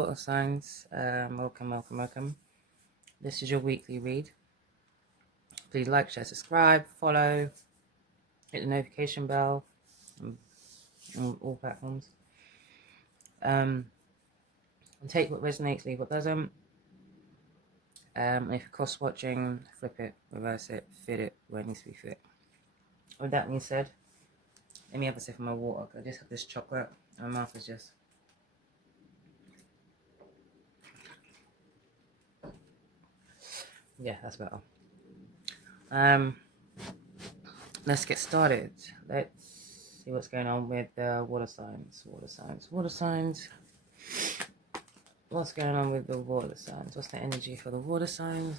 Water signs, welcome. This is your weekly read. Please like, share, subscribe, follow, hit the notification bell on all platforms. And take what resonates, leave what doesn't. If you're cross-watching, flip it, reverse it, fit it where it needs to be fit. With that being said, let me have a sip of my water. I just have this chocolate and my mouth is just... Yeah, that's better. Let's get started. Let's see what's going on with the water signs. What's going on with the water signs? What's the energy for the water signs?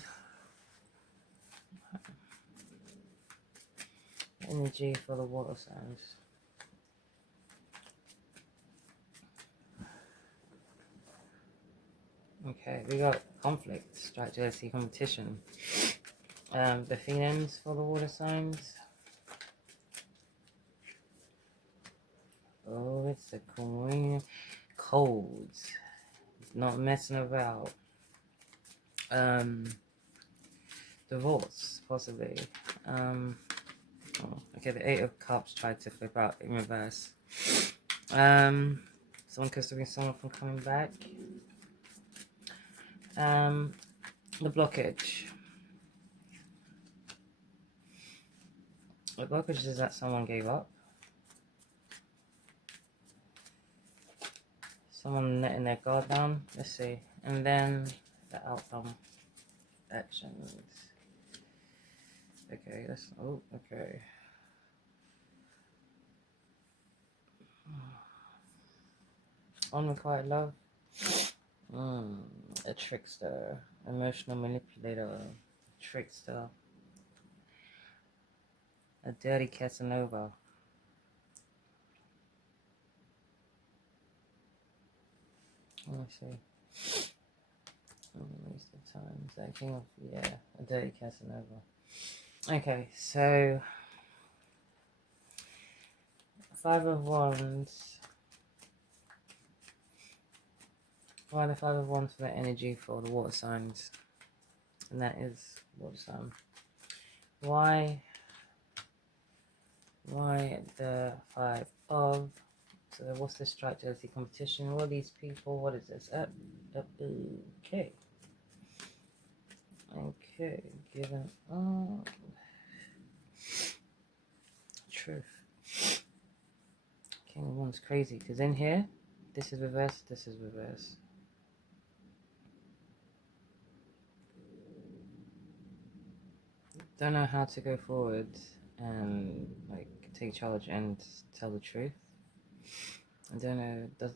Energy for the water signs. Okay, we got conflict, strike, jealousy, competition. The feelings for the water signs. Oh, it's the queen. Cold. Not messing about. Divorce, possibly. Okay, the 8 of Cups tried to flip out in reverse. Someone could stop someone from coming back. The blockage. The blockage is that someone gave up. Someone letting their guard down. Let's see. And then the outcome. Actions. Okay, that's... Oh, okay. Unrequited love. A trickster. Emotional manipulator. Trickster. A dirty Casanova. Let me see. Waste of time. Is that king of... Yeah, a dirty Casanova. Okay, so... 5 of Wands. Why the 5 of Wands for the energy for the water signs? And that is water sign. Why the 5 of... So what's this strike, jealousy, competition? All these people, what is this? Okay. Okay, given up. Truth. King of Wands, crazy. Because in here, this is reverse, this is reverse. Don't know how to go forward and like take charge and tell the truth. I don't know. There's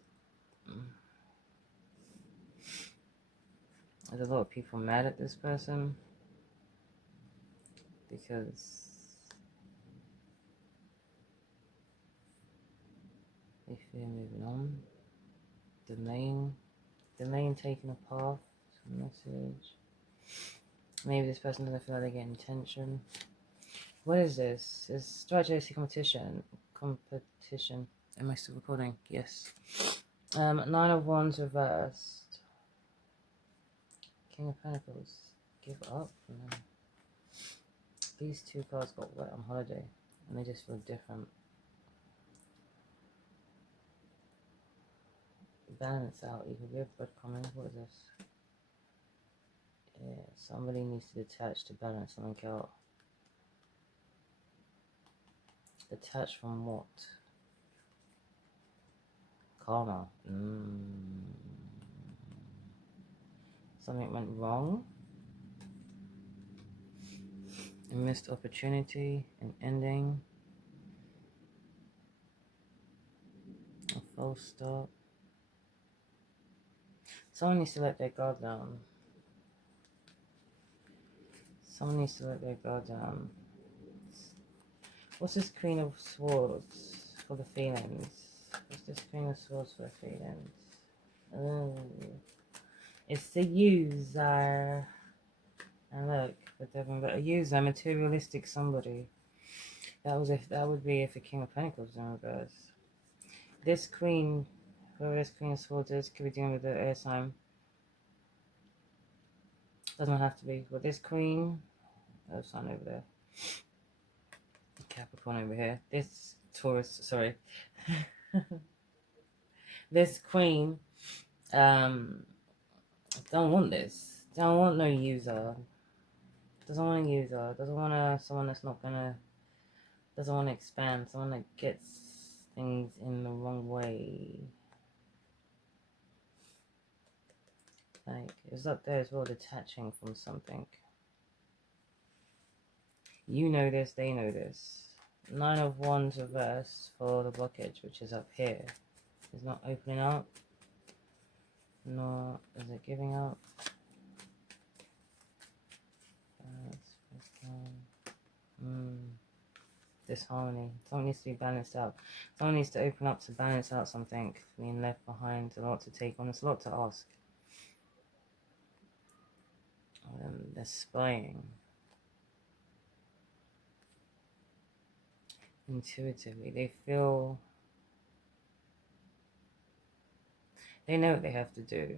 a lot of people mad at this person because they fear moving on. The main taking a path. Message. Maybe this person doesn't feel like they're getting attention. What is this? Is strike, jealousy, competition? Am I still recording? Yes. 9 of Wands reversed. King of Pentacles. Give up. No. These 2 cards got wet on holiday, and they just feel different. Balance out. You could be a breadcrumbing. What is this? Yeah, somebody needs to detach to balance something out. Detach from what? Karma. Something went wrong. A missed opportunity. An ending. A false start. Someone needs to let their guard down. Someone needs to let their guard down. What's this Queen of Swords for the feelings? What's this Queen of Swords for the feelings? Oh, it's the user. And look, but a user, materialistic somebody. That would be if the King of Pentacles was in reverse. This Queen Whoever this Queen of Swords is could be dealing with the air sign. Doesn't have to be. But this Queen, oh, Sun over there, Capricorn over here. This Taurus, sorry, this Queen, don't want this. Don't want no user. Doesn't want a user. Doesn't want someone that's not gonna. Doesn't want to expand. Someone that gets things in the wrong way. Like, it was up there as well, detaching from something. You know this, they know this. 9 of Wands reversed for the blockage, which is up here. It's not opening up. Nor is it giving up. Disharmony. Something needs to be balanced out. Someone needs to open up to balance out something. Being left behind. A lot to take on. It's a lot to ask. They're spying. Intuitively. They feel... They know what they have to do.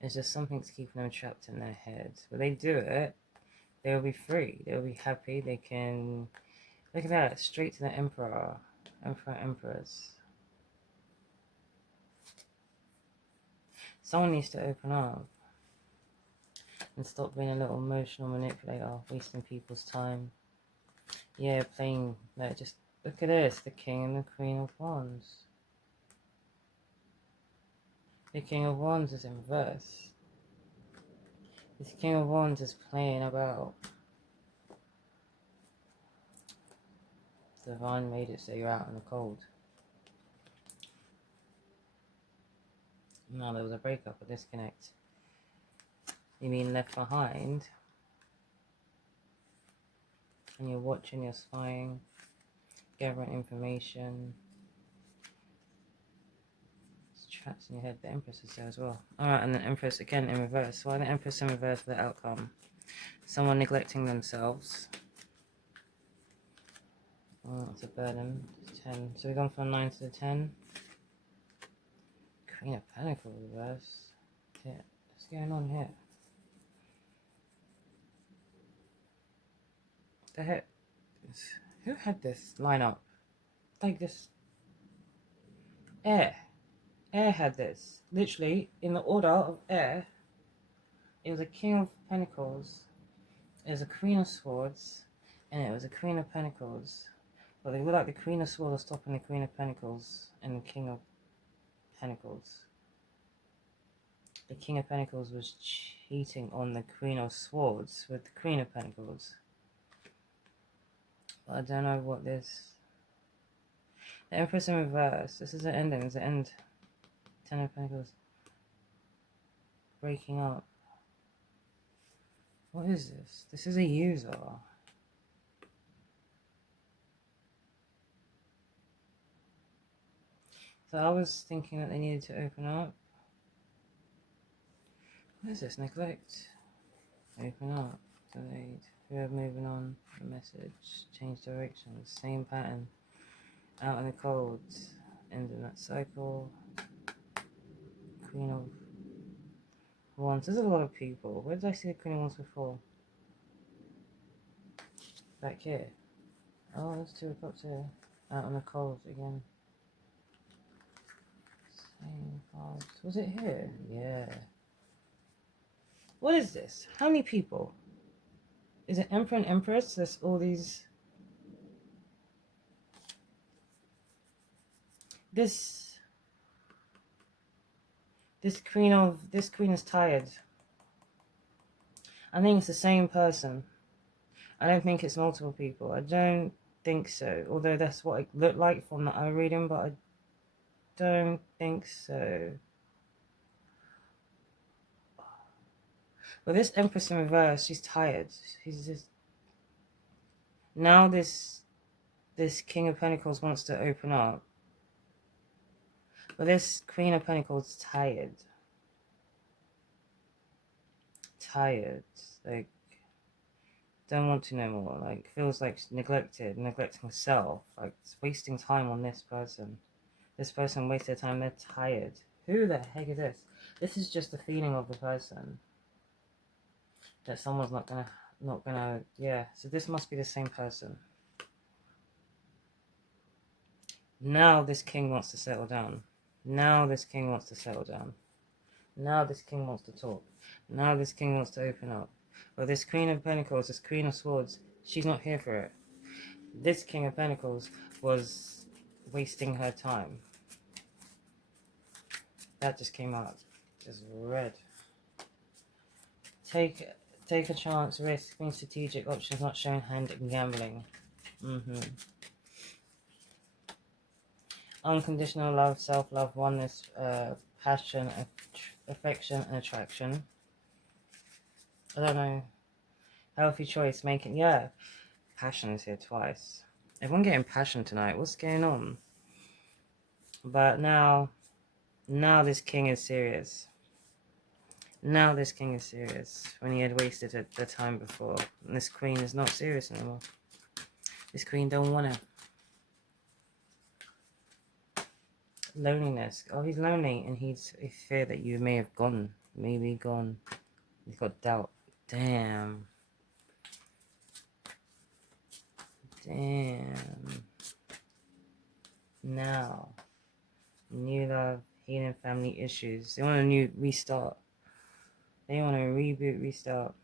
It's just something's keeping them trapped in their heads. But they do it, they'll be free. They'll be happy. They can... Look at that. Straight to the Emperor. Emperor, Empress. Someone needs to open up. And stop being a little emotional manipulator. Wasting people's time. Yeah, playing... Like, just... Look at this. The King and the Queen of Wands. The King of Wands is in reverse. This King of Wands is playing about. Divine made it so you're out in the cold. No, there was a breakup, a disconnect. You mean left behind? And you're watching, you're spying, gathering information. It's trapped in your head. The Empress is there as well. Alright, and the Empress again in reverse. Why the Empress in reverse for the outcome? Someone neglecting themselves. Oh, it's a burden. 10. So we've gone from 9 to the 10. Queen of Pentacles reverse. Yeah, what's going on here? The heck? Who had this line up? Like this. Air. Air had this. Literally, in the order of air, it was a King of Pentacles, it was a Queen of Swords, and it was a Queen of Pentacles. But they look like the Queen of Swords was stopping the Queen of Pentacles and the King of Pentacles. The King of Pentacles was cheating on the Queen of Swords with the Queen of Pentacles. But I don't know what this... The Empress in reverse. This is the ending. It's the end. 10 of Pentacles. Breaking up. What is this? This is a user. So I was thinking that they needed to open up. What is this? Neglect. Open up. Delayed. We're moving on. The message. Change direction. Same pattern. Out in the cold. Ending that cycle. Queen of Wands. There's a lot of people. Where did I see the Queen of Wands before? Back here. Oh, there's 2 of Cups here. Out in the cold again. Same cards. Was it here? Yeah. What is this? How many people? Is it Emperor and Empress? There's all these... This queen is tired. I think it's the same person. I don't think it's multiple people. I don't think so. Although that's what it looked like from the eye reading, but I don't think so. But this Empress in reverse, she's tired. She's just... Now this King of Pentacles wants to open up. But this Queen of Pentacles is tired. Tired. Like, don't want to no more. Like, feels like neglected, neglecting herself. Like, it's wasting time on this person. This person wasted time. They're tired. Who the heck is this? This is just the feeling of the person. That someone's not gonna, yeah. So this must be the same person. Now this king wants to settle down. Now this king wants to settle down. Now this king wants to talk. Now this king wants to open up. But this queen of pentacles, this queen of swords, she's not here for it. This king of pentacles was wasting her time. That just came out. Just red. Take a chance, risk, being strategic, options not showing hand in gambling. Unconditional love, self-love, oneness, passion, affection, and attraction. I don't know. Healthy choice, making, yeah. Passion is here twice. Everyone getting passion tonight. What's going on? But now this king is serious. Now this king is serious. When he had wasted the time before. And this queen is not serious anymore. This queen don't want it. Loneliness. Oh, he's lonely, and he's fear that you may have gone. Maybe gone. He's got doubt. Damn. Damn. Now. New love, healing family issues. They want a new restart. They want a reboot, restart.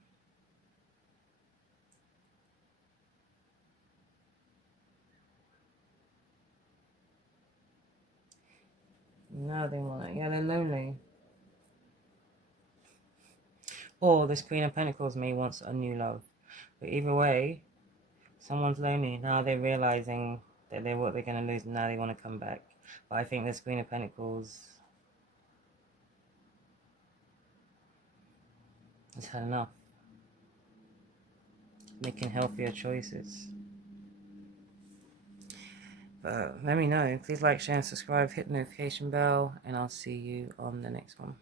Now they want it. Yeah, they're lonely. Or this Queen of Pentacles may wants a new love. But either way, someone's lonely. Now they're realizing that they're what they're going to lose, and now they want to come back. But I think this Queen of Pentacles has had enough. Making healthier choices. But let me know. Please like, share, and subscribe. Hit the notification bell, and I'll see you on the next one.